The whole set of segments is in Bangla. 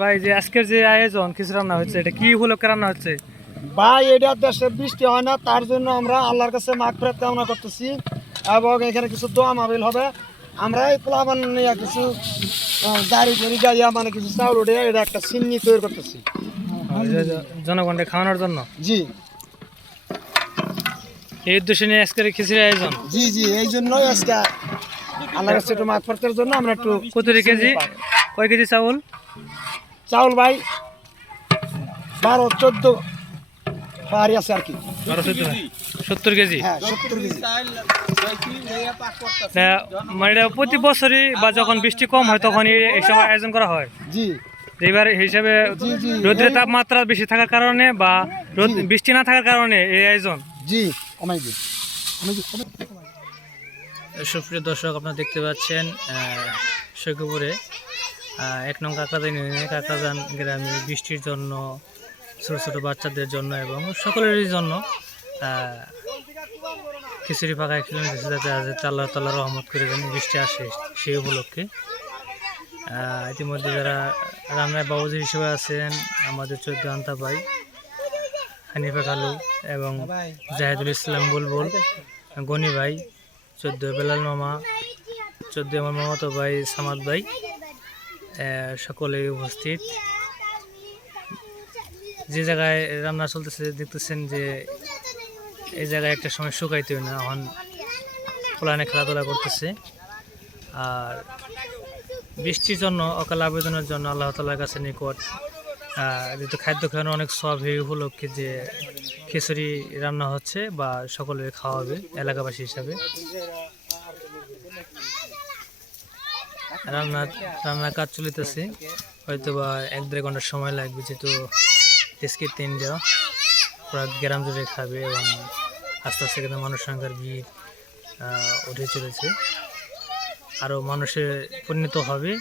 ভাই যে আজকের যে আয়োজন কিছু রান্না হচ্ছে এটা কি উপলক্ষে রান্না হচ্ছে? ভাই এটা দেশে বৃষ্টি হয় না, তার জন্য আমরা আল্লাহর কাছে মাগফিরাত কামনা করতেছি এবং এখানে কিছু দোয়া মাহফিল হবে। আমরা এই প্লাবন নিয়ে কিছু গাড়ি টাড়ি গাইয়া মানে কিছু চাউল উঠে এটা একটা সিন্নি তৈরি করতেছি জনগণকে খাওয়ানোর জন্য। জি এই উদ্দেশ্যে নিয়ে আজকের খিচুড়ি আয়োজন। জি জি এই জন্যই আজকে আল্লাহর কাছে একটু মাগফিরাতের জন্য আমরা একটু কত কেজি, কয় কেজি চাউল? চাউল ভাই 12-14 পাহাড়ি আছে আর কি। 70 কেজি। হ্যাঁ 70 কেজি। মানে এটা প্রতি বছরই বা যখন বৃষ্টি কম হয় তখন এই সময় আয়োজন করা হয়। জি এবার হিসাবে রোদের তাপমাত্রা বেশি থাকার কারণে বা বৃষ্টি না থাকার কারণে এই আয়োজন। জি কমাই দিই। সুপ্রিয় দর্শক, আপনারা দেখতে পাচ্ছেন সৈকপুরে 1 নং কাকাজান গ্রামে বৃষ্টির জন্য ছোটো ছোটো বাচ্চাদের জন্য এবং সকলেরই জন্য খিচুড়ি পাকায় খেলেন যাতে আল্লাহ তাআলা রহমত করে যেন বৃষ্টি আসে সেই উপলক্ষে। ইতিমধ্যে যারা রান্নায় বাবুজি হিসেবে আছেন আমাদের 14 আন্তা ভাই, হানিফা খালু এবং জাহিদুল ইসলাম বুলবুল, গনি ভাই, 14 বেলাল মামা, 14 আমার মামাতো ভাই সামাদ ভাই, সকলেই উপস্থিত। যে জায়গায় রান্না চলতেছে দেখতেছেন যে এই জায়গায় একটা সময় শুকাইতে না, এখন প্লানে খেলাধুলা করতেছে। আর বৃষ্টির জন্য অকাল আবেদনের জন্য আল্লাহ তাআলার কাছে নিকট যেহেতু খাদ্য খাওয়ানো অনেক সব এই উপলক্ষে যে খিচুড়ি রান্না হচ্ছে বা সকলের খাওয়া হবে এলাকাবাসী হিসাবে। রান্নার কাজ চলিতেছে, হয়তো বা 1-1.5 ঘন্টার সময় লাগবে, যেহেতু টেস্কির 3টা পুরা গ্রাম জুড়ে খাবে এবং আস্তে আস্তে কিন্তু মানুষ সংখ্যার ভিড় উঠে চলেছে, আরও মানুষের পরিণত হবে।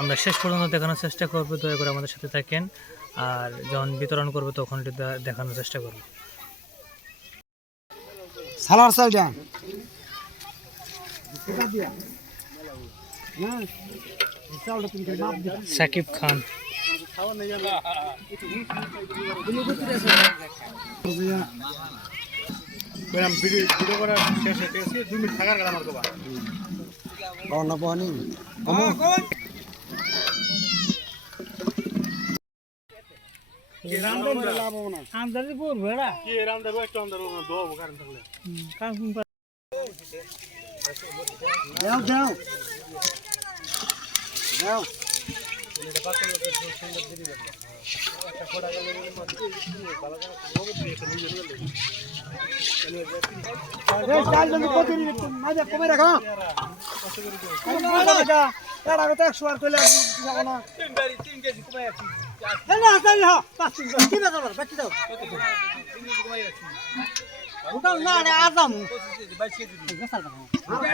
আমরা শেষ পর্যন্ত দেখানোর চেষ্টা করবো, দয়া করে আমাদের সাথে থাকেন। আর যখন বিতরণ করবো তখন এটা দেখানোর চেষ্টা করবো। সালার চাল যান সাকিব খান কমে রাখা